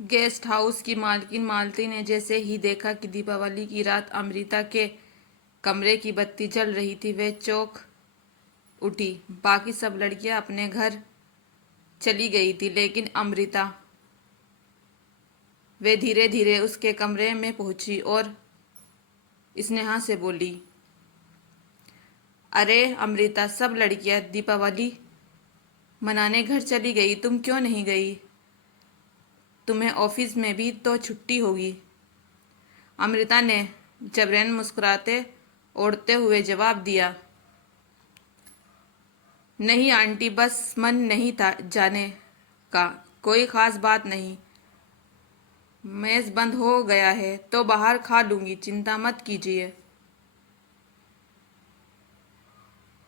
Guest house की मालकिन मालती ने जैसे ही देखा कि दीपावली की रात अमृता के कमरे की बत्ती जल रही थी, वह चौंक उठी। बाकी सब लड़कियां अपने घर चली गई थी, लेकिन अमृता, वे धीरे धीरे उसके कमरे में पहुंची और स्नेहा से बोली, अरे अमृता, सब लड़कियां दीपावली मनाने घर चली गई, तुम क्यों नहीं गई? तुम्हें ऑफिस में भी तो छुट्टी होगी। अमृता ने जबरन मुस्कुराते ओढ़ते हुए जवाब दिया, नहीं आंटी, बस मन नहीं था जाने का, कोई खास बात नहीं। मेस बंद हो गया है तो बाहर खा लूंगी, चिंता मत कीजिए।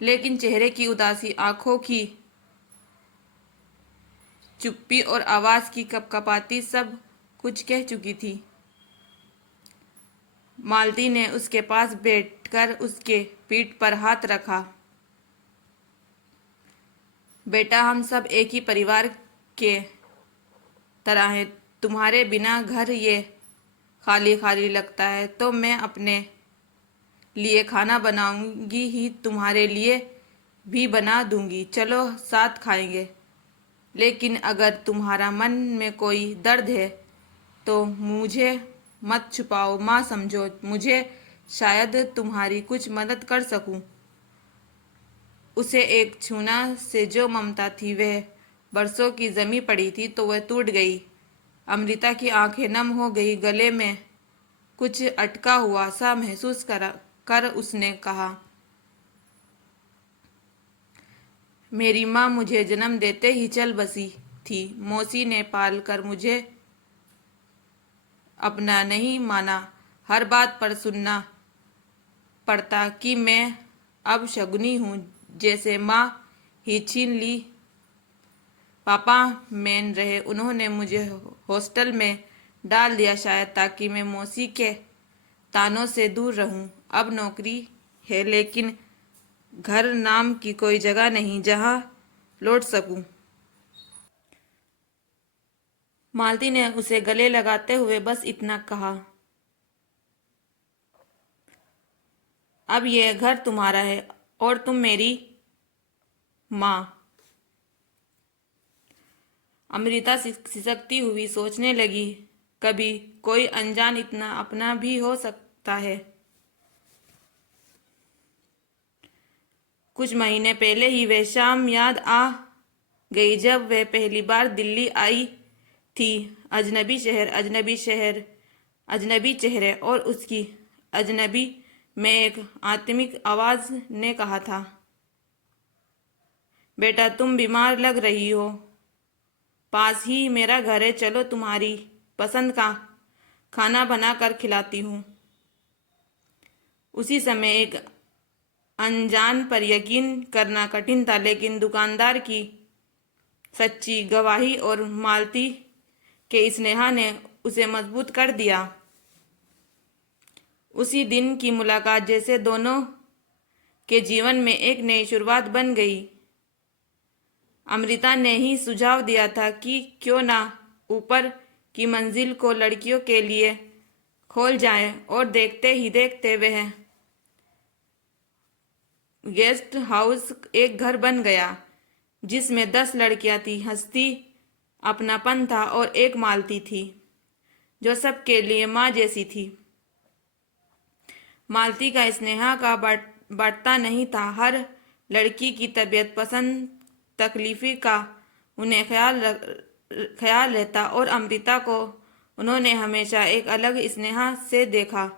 लेकिन चेहरे की उदासी, आंखों की चुप्पी और आवाज की कपकपाती सब कुछ कह चुकी थी। मालती ने उसके पास बैठकर उसके पीठ पर हाथ रखा। बेटा, हम सब एक ही परिवार के तरह हैं। तुम्हारे बिना घर ये खाली खाली लगता है तो मैं अपने लिए खाना बनाऊंगी ही, तुम्हारे लिए भी बना दूंगी। चलो साथ खाएंगे। लेकिन अगर तुम्हारा मन में कोई दर्द है तो मुझे मत छुपाओ माँ, समझो, मुझे शायद तुम्हारी कुछ मदद कर सकूं। उसे एक छूना से जो ममता थी वह बरसों की जमी पड़ी थी तो वह टूट गई। अमृता की आंखें नम हो गई, गले में कुछ अटका हुआ सा महसूस कर उसने कहा, मेरी माँ मुझे जन्म देते ही चल बसी थी। मौसी ने पाल कर मुझे अपना नहीं माना। हर बात पर सुनना पड़ता कि मैं अब शगुनी हूँ, जैसे माँ ही छीन ली। पापा मेन रहे, उन्होंने मुझे हॉस्टल में डाल दिया, शायद ताकि मैं मौसी के तानों से दूर रहूं। अब नौकरी है लेकिन घर नाम की कोई जगह नहीं जहां लौट सकूं। मालती ने उसे गले लगाते हुए बस इतना कहा, अब यह घर तुम्हारा है और तुम मेरी माँ। अमृता सिसकती हुई सोचने लगी, कभी कोई अनजान इतना अपना भी हो सकता है। कुछ महीने पहले ही वह शाम याद आ गई जब वह पहली बार दिल्ली आई थी। अजनबी शहर, अजनबी शहर, अजनबी चेहरे और उसकी अजनबी में एक आत्मिक आवाज ने कहा था, बेटा तुम बीमार लग रही हो, पास ही मेरा घर है, चलो तुम्हारी पसंद का खाना बना कर खिलाती हूँ। उसी समय एक अनजान पर यकीन करना कठिन था, लेकिन दुकानदार की सच्ची गवाही और मालती के स्नेहा ने उसे मजबूत कर दिया। उसी दिन की मुलाकात जैसे दोनों के जीवन में एक नई शुरुआत बन गई। अमृता ने ही सुझाव दिया था कि क्यों ना ऊपर की मंजिल को लड़कियों के लिए खोल जाए, और देखते ही देखते वह गेस्ट हाउस एक घर बन गया जिसमें 10 लड़कियां थी, हंसती अपनापन था और एक मालती थी जो सबके लिए माँ जैसी थी। मालती का स्नेहा का बांटता नहीं था, हर लड़की की तबीयत पसंद तकलीफी का उन्हें ख्याल रहता, और अमृता को उन्होंने हमेशा एक अलग स्नेहा से देखा।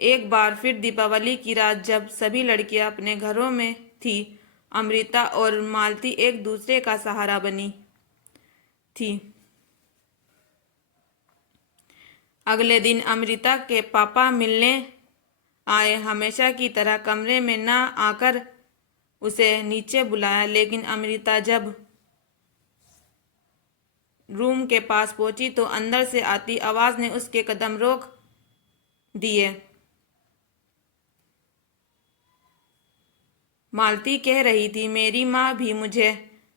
एक बार फिर दीपावली की रात जब सभी लड़कियां अपने घरों में थी, अमृता और मालती एक दूसरे का सहारा बनी थी। अगले दिन अमृता के पापा मिलने आए। हमेशा की तरह कमरे में ना आकर उसे नीचे बुलाया, लेकिन अमृता जब रूम के पास पहुंची तो अंदर से आती आवाज ने उसके कदम रोक दिए। मालती कह रही थी, मेरी माँ भी मुझे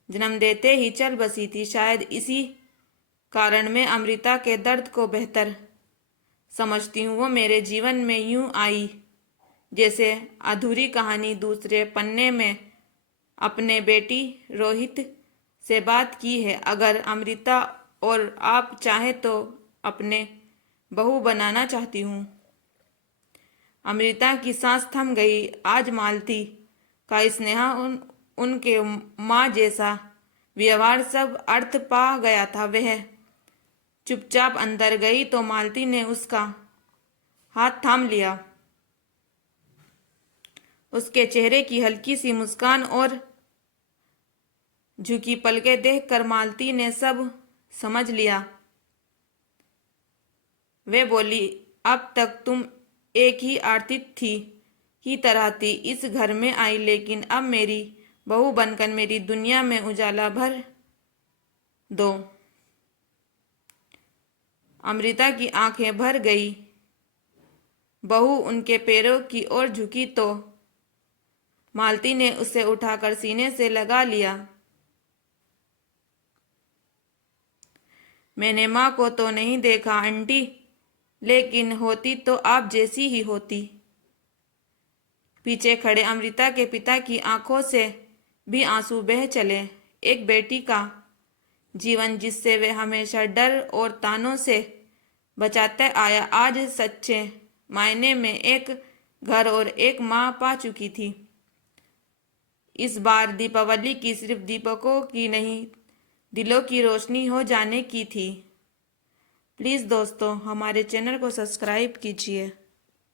जन्म देते ही चल बसी थी, शायद इसी कारण मैं अमृता के दर्द को बेहतर समझती हूँ। वो मेरे जीवन में यूं आई जैसे अधूरी कहानी। दूसरे पन्ने में अपने बेटी रोहित से बात की है। अगर अमृता और आप चाहे तो अपने बहू बनाना चाहती हूँ। अमृता की सांस थम गई। आज मालती का स्नेह उनके माँ जैसा व्यवहार सब अर्थ पा गया था। वह चुपचाप अंदर गई तो मालती ने उसका हाथ थाम लिया। उसके चेहरे की हल्की सी मुस्कान और झुकी पलकें देखकर मालती ने सब समझ लिया। वे बोली, अब तक तुम एक ही आतिथ्य की तरह थी, इस घर में आई, लेकिन अब मेरी बहू बनकर मेरी दुनिया में उजाला भर दो। अमृता की आंखें भर गई। बहू उनके पैरों की ओर झुकी तो मालती ने उसे उठाकर सीने से लगा लिया। मैंने माँ को तो नहीं देखा आंटी, लेकिन होती तो आप जैसी ही होती। पीछे खड़े अमृता के पिता की आंखों से भी आंसू बह चले। एक बेटी का जीवन जिससे वे हमेशा डर और तानों से बचाते आया, आज सच्चे मायने में एक घर और एक माँ पा चुकी थी। इस बार दीपावली की सिर्फ दीपकों की नहीं, दिलों की रोशनी हो जाने की थी। प्लीज़ दोस्तों, हमारे चैनल को सब्सक्राइब कीजिए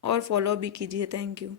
और फॉलो भी कीजिए। Thank you.